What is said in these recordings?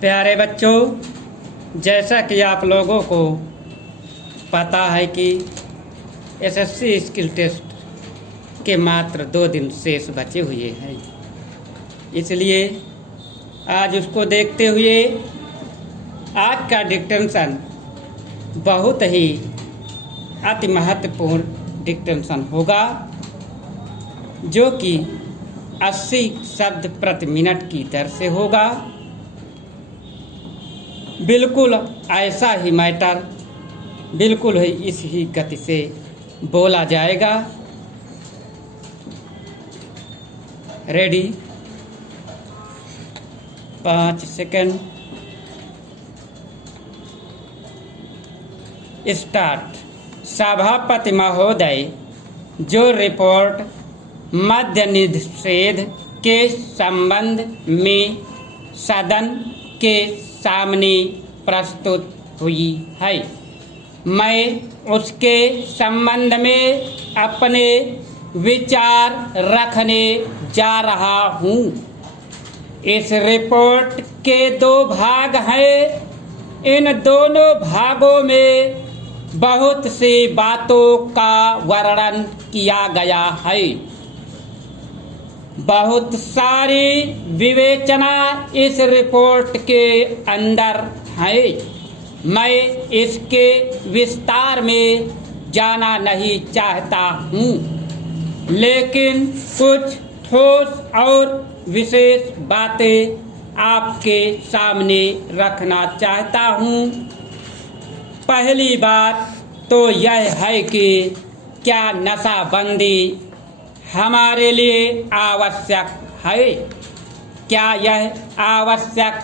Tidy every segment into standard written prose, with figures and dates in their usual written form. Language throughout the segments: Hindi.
प्यारे बच्चों, जैसा कि आप लोगों को पता है कि एसएससी स्किल टेस्ट के मात्र 2 दिन शेष बचे हुए हैं, इसलिए आज उसको देखते हुए आज का डिक्टेंशन बहुत ही अति महत्वपूर्ण डिक्टेंशन होगा, जो कि 80 शब्द प्रति मिनट की दर से होगा। बिल्कुल ऐसा ही मैटर बिल्कुल ही इस ही गति से बोला जाएगा। रेडी? 5 सेकंड। स्टार्ट। सभापति महोदय, जो रिपोर्ट मद्य निषेध के संबंध में सदन के सामने प्रस्तुत हुई है, मैं उसके संबंध में अपने विचार रखने जा रहा हूँ। इस रिपोर्ट के 2 भाग हैं। इन दोनों भागों में बहुत सी बातों का वर्णन किया गया है। बहुत सारी विवेचना इस रिपोर्ट के अंदर है। मैं इसके विस्तार में जाना नहीं चाहता हूँ, लेकिन कुछ ठोस और विशेष बातें आपके सामने रखना चाहता हूँ। पहली बात तो यह है कि क्या नशाबंदी हमारे लिए आवश्यक है? क्या यह आवश्यक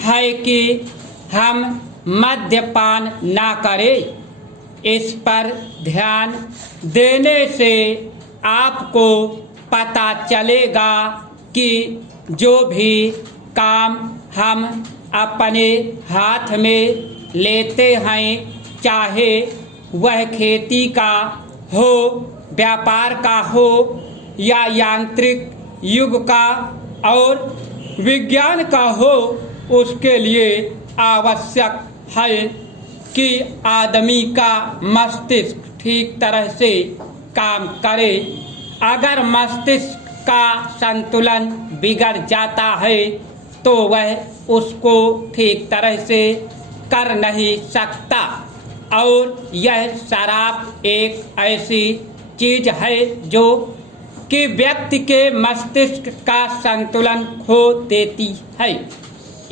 है कि हम मद्यपान ना करें? इस पर ध्यान देने से आपको पता चलेगा कि जो भी काम हम अपने हाथ में लेते हैं, चाहे वह खेती का हो, व्यापार का हो या यांत्रिक युग का और विज्ञान का हो, उसके लिए आवश्यक है कि आदमी का मस्तिष्क ठीक तरह से काम करे। अगर मस्तिष्क का संतुलन बिगड़ जाता है तो वह उसको ठीक तरह से कर नहीं सकता। और यह शराब एक ऐसी चीज है जो कि व्यक्ति के मस्तिष्क का संतुलन खो देती है।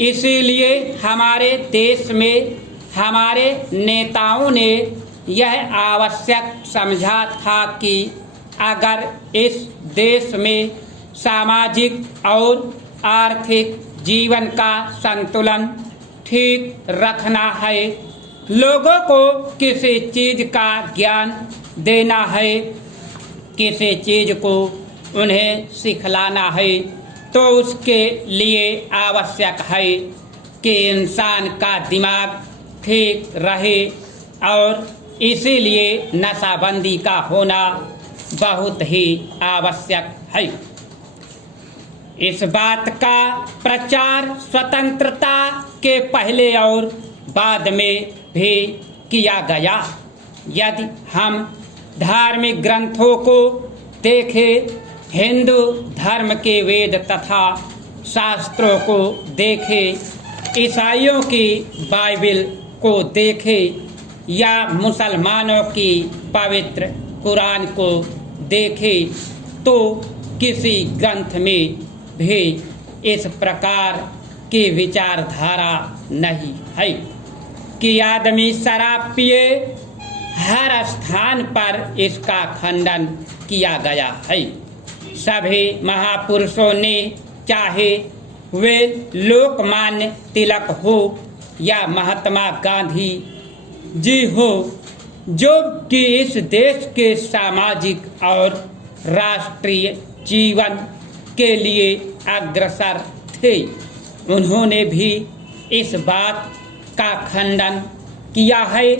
इसीलिए हमारे देश में हमारे नेताओं ने यह आवश्यक समझा था कि अगर इस देश में सामाजिक और आर्थिक जीवन का संतुलन ठीक रखना है, लोगों को किसी चीज का ज्ञान देना है, किसी चीज को उन्हें सिखलाना है, तो उसके लिए आवश्यक है कि इंसान का दिमाग ठीक रहे। और इसीलिए नशाबंदी का होना बहुत ही आवश्यक है। इस बात का प्रचार स्वतंत्रता के पहले और बाद में भी किया गया। यदि हम धार्मिक ग्रंथों को देखें, हिंदू धर्म के वेद तथा शास्त्रों को देखें, ईसाइयों की बाइबल को देखें या मुसलमानों की पवित्र कुरान को देखें, तो किसी ग्रंथ में भी इस प्रकार की विचारधारा नहीं है कि आदमी शराब पिए। हर स्थान पर इसका खंडन किया गया है। सभी महापुरुषों ने, चाहे वे लोकमान्य तिलक हो या महात्मा गांधी जी हो, जो कि इस देश के सामाजिक और राष्ट्रीय जीवन के लिए अग्रसर थे, उन्होंने भी इस बात का खंडन किया है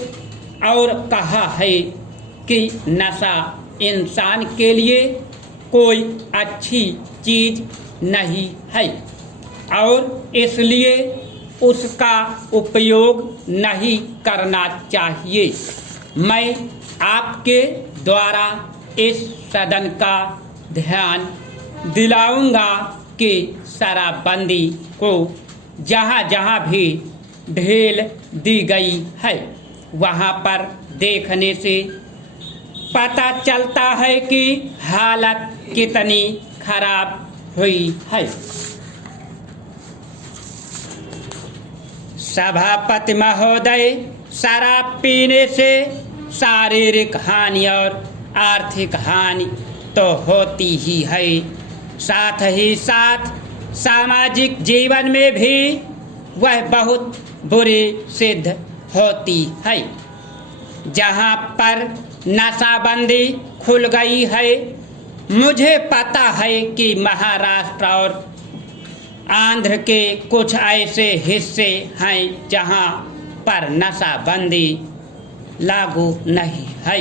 और कहा है कि नशा इंसान के लिए कोई अच्छी चीज नहीं है और इसलिए उसका उपयोग नहीं करना चाहिए। मैं आपके द्वारा इस सदन का ध्यान दिलाऊंगा कि शराबबंदी को जहाँ जहाँ भी ढील दी गई है वहाँ पर देखने से पता चलता है कि हालत कितनी खराब हुई है। सभापति महोदय, शराब पीने से शारीरिक हानि और आर्थिक हानि तो होती ही है, साथ ही साथ सामाजिक जीवन में भी वह बहुत बुरी सिद्ध होती है। जहाँ पर नशाबंदी खुल गई है, मुझे पता है कि महाराष्ट्र और आंध्र के कुछ ऐसे हिस्से हैं जहाँ पर नशाबंदी लागू नहीं है।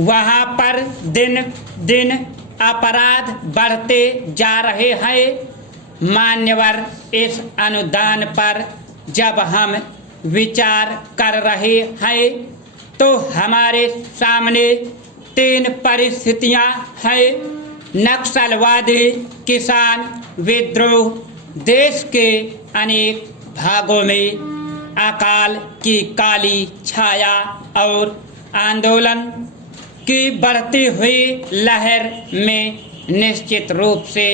वहाँ पर दिन दिन अपराध बढ़ते जा रहे हैं। मान्यवर, इस अनुदान पर जब हम विचार कर रहे हैं तो हमारे सामने 3 परिस्थितियाँ हैं: नक्सलवादी किसान विद्रोह, देश के अनेक भागों में अकाल की काली छाया और आंदोलन की बढ़ती हुई लहर में निश्चित रूप से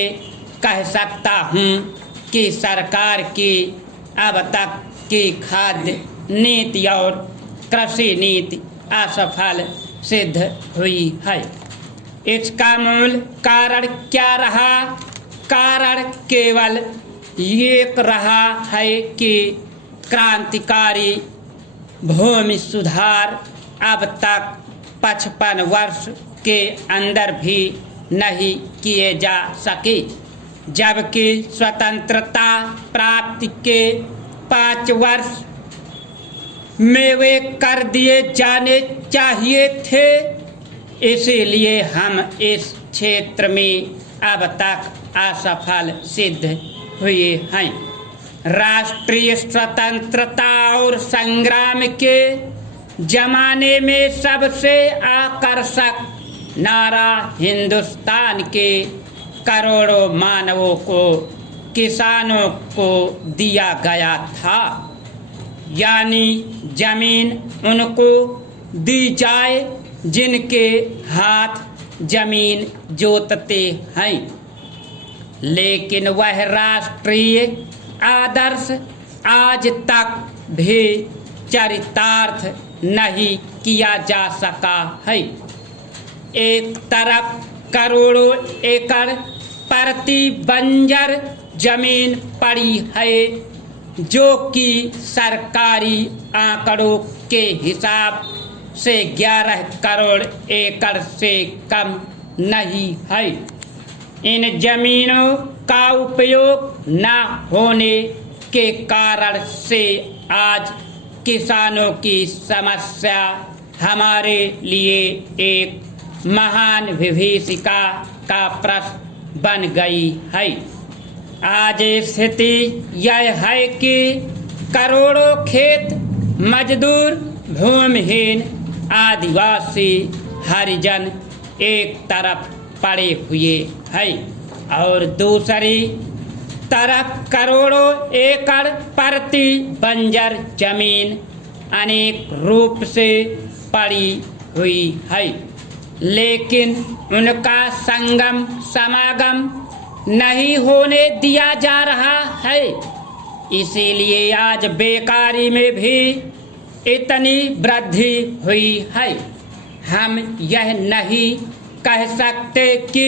कह सकता हूँ कि सरकार की अब तक की खाद्य नीति और कृषि नीति असफल सिद्ध हुई है। इसका मूल कारण क्या रहा? कारण केवल एक रहा है कि क्रांतिकारी भूमि सुधार अब तक 55 वर्ष के अंदर भी नहीं किए जा सके, जबकि स्वतंत्रता प्राप्ति के 5 वर्ष में वे कर दिए जाने चाहिए थे। इसीलिए हम इस क्षेत्र में अब तक असफल सिद्ध हुए हैं। राष्ट्रीय स्वतंत्रता और संग्राम के जमाने में सबसे आकर्षक नारा हिंदुस्तान के करोड़ों मानवों को, किसानों को दिया गया था, यानी जमीन उनको दी जाए जिनके हाथ जमीन जोतते हैं। लेकिन वह राष्ट्रीय आदर्श आज तक भी चरितार्थ नहीं किया जा सका है। एक तरफ करोड़ों एकड़ परती बंजर जमीन पड़ी है जो कि सरकारी आंकड़ों के हिसाब से 11 करोड़ एकड़ से कम नहीं है। इन जमीनों का उपयोग न होने के कारण से आज किसानों की समस्या हमारे लिए एक महान विभीषिका का प्रश्न बन गई है। आज स्थिति यह है कि करोड़ों खेत मजदूर, भूमिहीन आदिवासी, हरिजन एक तरफ पड़े हुए हैं और दूसरी तरफ करोड़ों एकड़ परती बंजर जमीन अनेक रूप से पड़ी हुई है, लेकिन उनका संगम समागम नहीं होने दिया जा रहा है। इसीलिए आज बेकारी में भी इतनी वृद्धि हुई है। हम यह नहीं कह सकते कि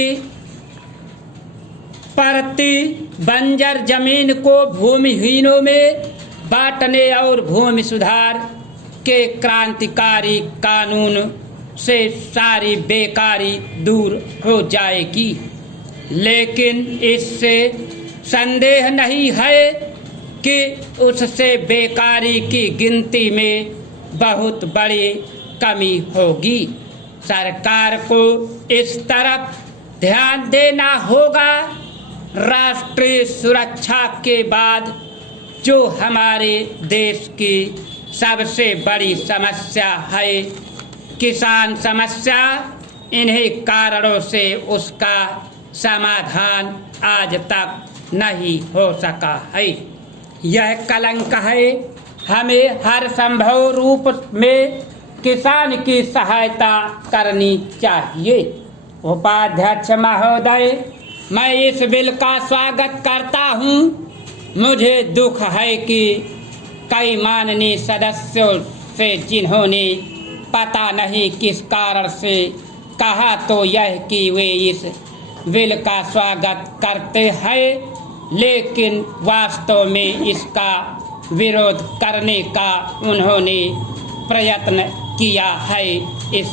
परती बंजर जमीन को भूमिहीनों में बांटने और भूमि सुधार के क्रांतिकारी कानून से सारी बेकारी दूर हो जाएगी, लेकिन इससे संदेह नहीं है कि उससे बेकारी की गिनती में बहुत बड़ी कमी होगी। सरकार को इस तरफ ध्यान देना होगा। राष्ट्रीय सुरक्षा के बाद जो हमारे देश की सबसे बड़ी समस्या है, किसान समस्या, इन्हीं कारणों से उसका समाधान आज तक नहीं हो सका है। यह कलंक है। हमें हर संभव रूप में किसान की सहायता करनी चाहिए। उपाध्यक्ष महोदय, मैं इस बिल का स्वागत करता हूं। मुझे दुख है कि कई माननीय सदस्यों से जिन्होंने पता नहीं किस कारण से कहा तो यह कि वे इस बिल का स्वागत करते हैं, लेकिन वास्तव में इसका विरोध करने का उन्होंने प्रयत्न किया है। इस